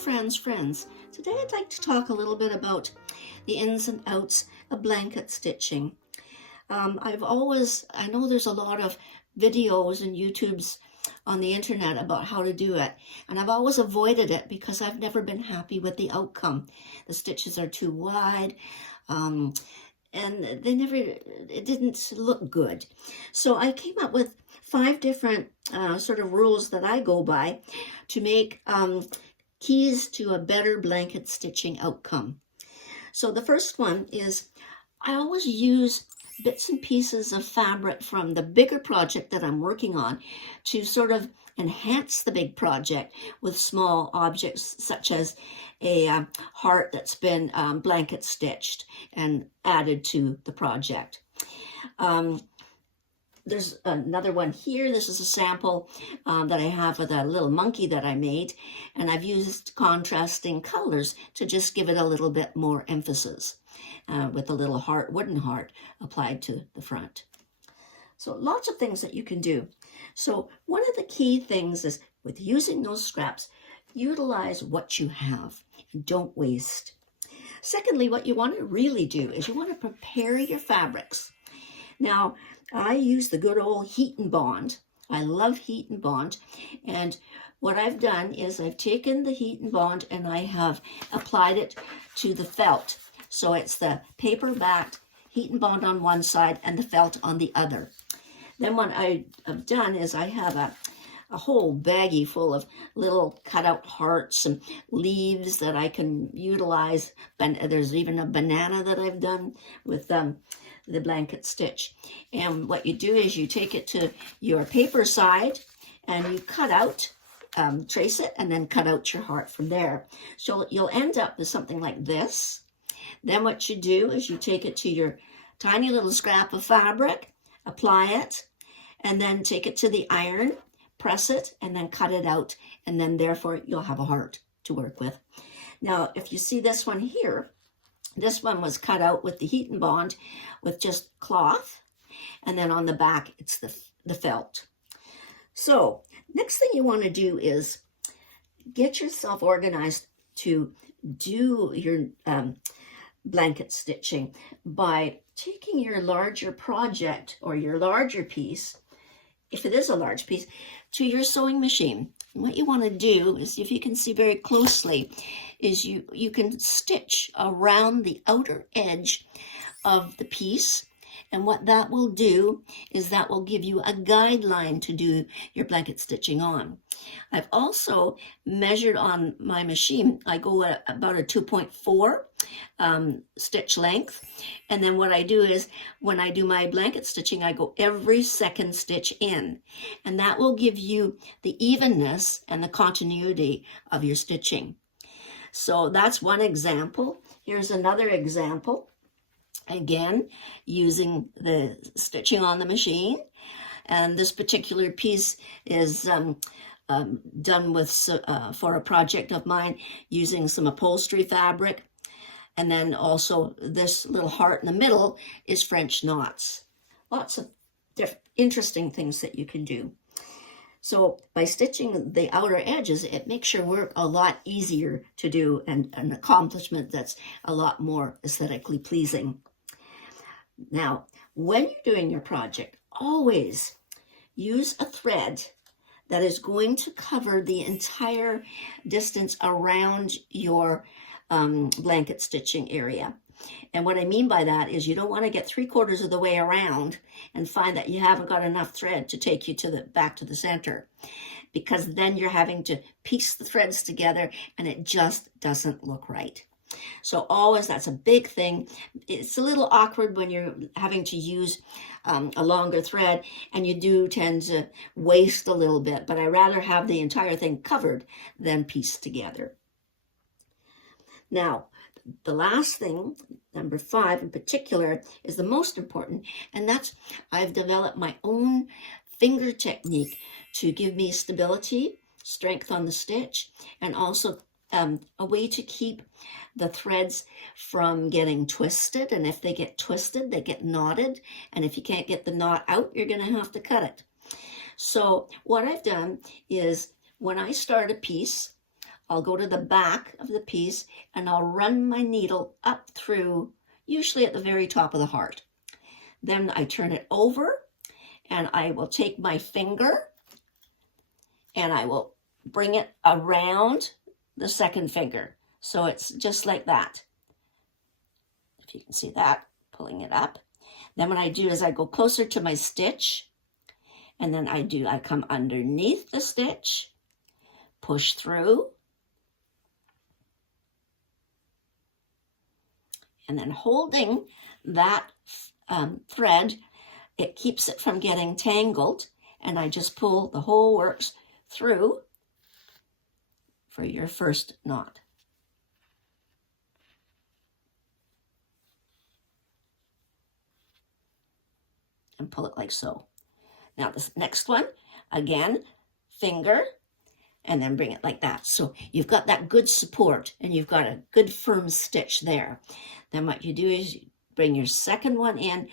Fran's friends. Today I'd like to talk a little bit about the ins and outs of blanket stitching. I know there's a lot of videos and YouTubes on the internet about how to do it, and I've always avoided it because I've never been happy with the outcome. The stitches are too wide, and it didn't look good. So I came up with 5 different sort of rules that I go by to make keys to a better blanket stitching outcome. So the first one is I always use bits and pieces of fabric from the bigger project that I'm working on to sort of enhance the big project with small objects such as a heart that's been blanket stitched and added to the project. There's another one here. This is a sample that I have with a little monkey that I made, and I've used contrasting colors to just give it a little bit more emphasis with a little heart, wooden heart applied to the front. So lots of things that you can do. So one of the key things is with using those scraps, utilize what you have and don't waste. Secondly, what you want to really do is you want to prepare your fabrics. Now, I use the good old heat and bond. I love heat and bond. And what I've done is I've taken the heat and bond and I have applied it to the felt. So it's the paper-backed heat and bond on one side and the felt on the other. Then what I have done is I have a whole baggie full of little cutout hearts and leaves that I can utilize. There's even a banana that I've done with the blanket stitch. And what you do is you take it to your paper side and you cut out, trace it, and then cut out your heart from there. So you'll end up with something like this. Then what you do is you take it to your tiny little scrap of fabric, apply it, and then take it to the iron, press it, and then cut it out. And then therefore you'll have a heart to work with. Now, if you see this one here, this one was cut out with the heat and bond with just cloth. And then on the back, it's the felt. So next thing you want to do is get yourself organized to do your blanket stitching by taking your larger project or your larger piece, if it is a large piece, to your sewing machine. And what you want to do is, if you can see very closely, is you can stitch around the outer edge of the piece. And what that will do is that will give you a guideline to do your blanket stitching on. I've also measured on my machine. I go at about a 2.4 stitch length. And then what I do is when I do my blanket stitching, I go every second stitch in. And that will give you the evenness and the continuity of your stitching. So that's one example. Here's another example. Again, using the stitching on the machine. And this particular piece is done with for a project of mine using some upholstery fabric. And then also this little heart in the middle is French knots. Lots of interesting things that you can do. So by stitching the outer edges, it makes your work a lot easier to do and an accomplishment that's a lot more aesthetically pleasing. Now, when you're doing your project, always use a thread that is going to cover the entire distance around your blanket stitching area. And what I mean by that is you don't want to get 3/4 of the way around and find that you haven't got enough thread to take you to back to the center, because then you're having to piece the threads together and it just doesn't look right. So always, that's a big thing. It's a little awkward when you're having to use a longer thread, and you do tend to waste a little bit, but I rather have the entire thing covered than pieced together. Now, the last thing, number 5 in particular, is the most important, and that's I've developed my own finger technique to give me stability, strength on the stitch, and also a way to keep the threads from getting twisted. And if they get twisted, they get knotted. And if you can't get the knot out, you're going to have to cut it. So what I've done is when I start a piece, I'll go to the back of the piece and I'll run my needle up through, usually at the very top of the heart. Then I turn it over and I will take my finger and I will bring it around the second finger. So it's just like that. If you can see that, pulling it up. Then what I do is I go closer to my stitch, and then I come underneath the stitch, push through, and then holding that thread, it keeps it from getting tangled, and I just pull the whole works through for your first knot. And pull it like so. Now this next one, again, finger, and then bring it like that. So you've got that good support and you've got a good firm stitch there. Then what you do is you bring your second one in.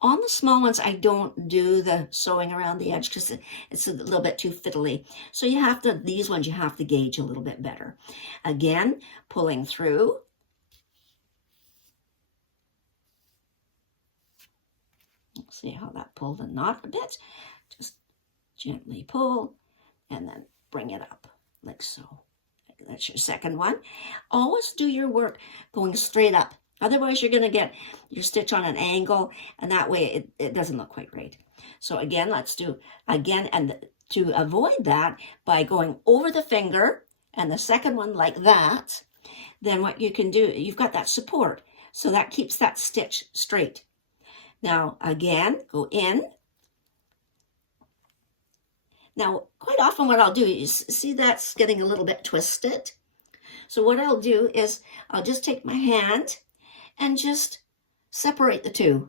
On the small ones, I don't do the sewing around the edge because it's a little bit too fiddly. So you have to, these ones you have to gauge a little bit better. Again, pulling through. See how that pulled the knot a bit? Just gently pull and then bring it up like so. That's your second one. Always do your work going straight up. Otherwise, you're going to get your stitch on an angle, and that way it doesn't look quite right. So again, let's do again, and to avoid that, by going over the finger and the second one like that, then what you can do, you've got that support. So that keeps that stitch straight. Now, again, go in. Now, quite often what I'll do is, see that's getting a little bit twisted. So what I'll do is I'll just take my hand and just separate the two.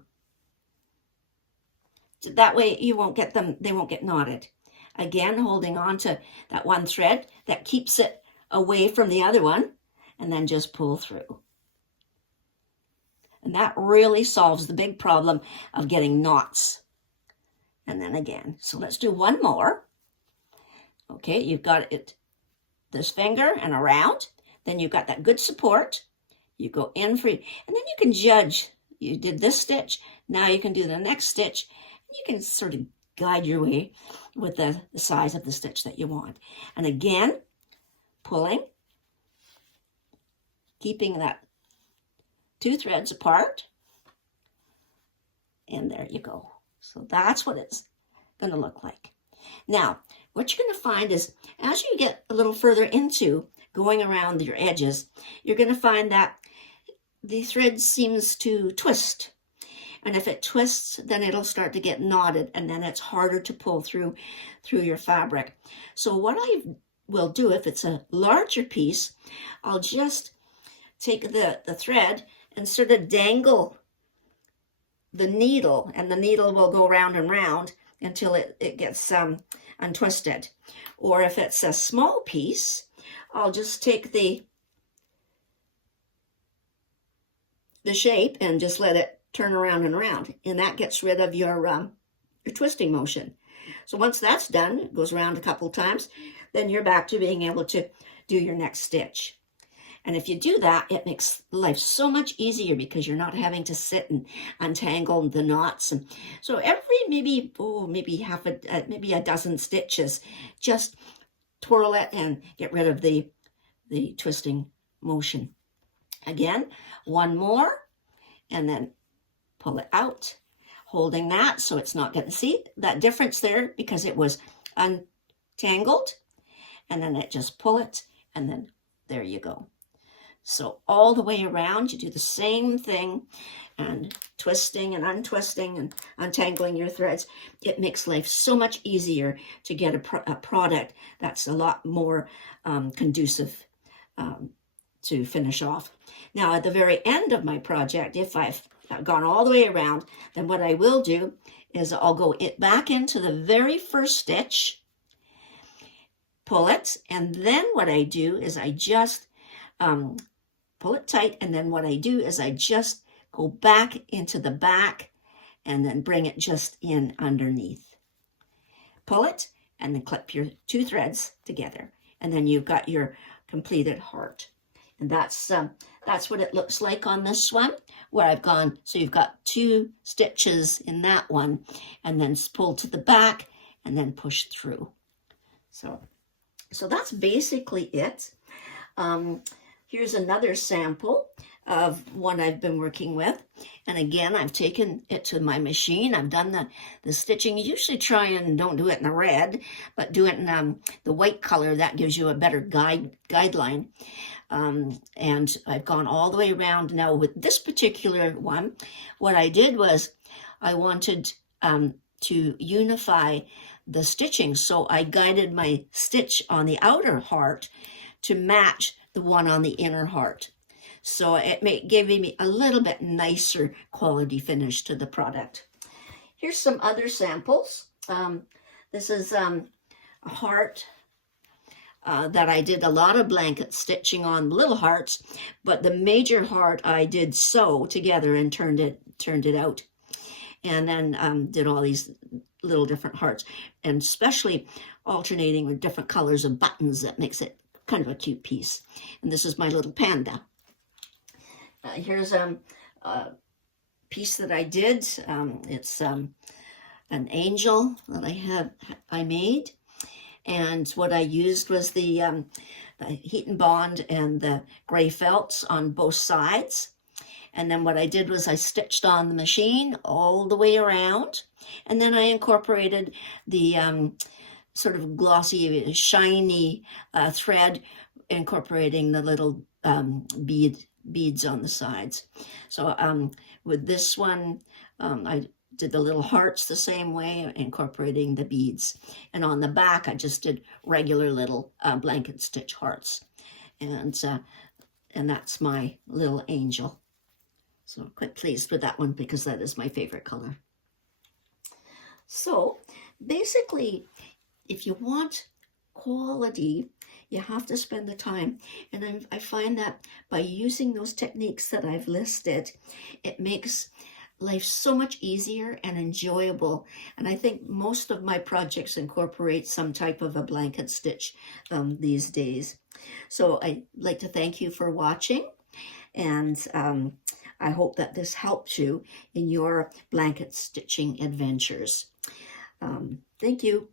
So that way you won't get them, they won't get knotted. Again, holding on to that one thread that keeps it away from the other one, and then just pull through. And that really solves the big problem of getting knots. And then again, so let's do one more. Okay, you've got it, this finger and around. Then you've got that good support. You go in for, and then you can judge. You did this stitch, now you can do the next stitch. You can sort of guide your way with the size of the stitch that you want. And again, pulling, keeping that two threads apart, and there you go. So that's what it's going to look like. Now, what you're going to find is, as you get a little further into going around your edges, you're going to find that the thread seems to twist. And if it twists, then it'll start to get knotted, and then it's harder to pull through your fabric. So what I will do, if it's a larger piece, I'll just take the thread and sort of dangle the needle, and the needle will go round and round until it gets untwisted. Or if it's a small piece, I'll just take the shape and just let it turn around and around, and that gets rid of your twisting motion. So once that's done, it goes around a couple times, then you're back to being able to do your next stitch. And if you do that, it makes life so much easier because you're not having to sit and untangle the knots. And so every maybe a dozen stitches, just twirl it and get rid of the twisting motion. Again, one more, and then pull it out, holding that so it's not going to see that difference there because it was untangled. And then just pull it, and then there you go. So all the way around, you do the same thing, and twisting and untwisting and untangling your threads. It makes life so much easier to get a product that's a lot more conducive to finish off. Now, at the very end of my project, if I've gone all the way around, then what I will do is I'll go back into the very first stitch, pull it, and then what I do is I just pull it tight, and then what I do is I just go back into the back and then bring it just in underneath. Pull it, and then clip your two threads together. And then you've got your completed heart. And that's what it looks like on this one, where I've gone, so you've got 2 stitches in that one, and then pull to the back and then push through. So that's basically it. Here's another sample of one I've been working with. And again, I've taken it to my machine. I've done the stitching. You usually try and don't do it in the red, but do it in the white color. That gives you a better guideline. And I've gone all the way around. Now with this particular one, what I did was I wanted to unify the stitching. So I guided my stitch on the outer heart to match the one on the inner heart. So it gave me a little bit nicer quality finish to the product. Here's some other samples. This is a heart that I did a lot of blanket stitching on, little hearts, but the major heart I did sew together and turned it out. And then did all these little different hearts, and especially alternating with different colors of buttons. That makes it kind of a cute piece. And this is my little panda. Here's a piece that I did. It's an angel that I made, and what I used was the heat and bond and the gray felts on both sides. And then what I did was I stitched on the machine all the way around, and then I incorporated the sort of glossy, shiny thread, incorporating the little beads on the sides. So with this one, I did the little hearts the same way, incorporating the beads. And on the back, I just did regular little blanket stitch hearts. And that's my little angel. So I'm quite pleased with that one because that is my favorite color. So basically, if you want quality, you have to spend the time. And I find that by using those techniques that I've listed, it makes life so much easier and enjoyable. And I think most of my projects incorporate some type of a blanket stitch these days. So I'd like to thank you for watching. And I hope that this helped you in your blanket stitching adventures. Thank you.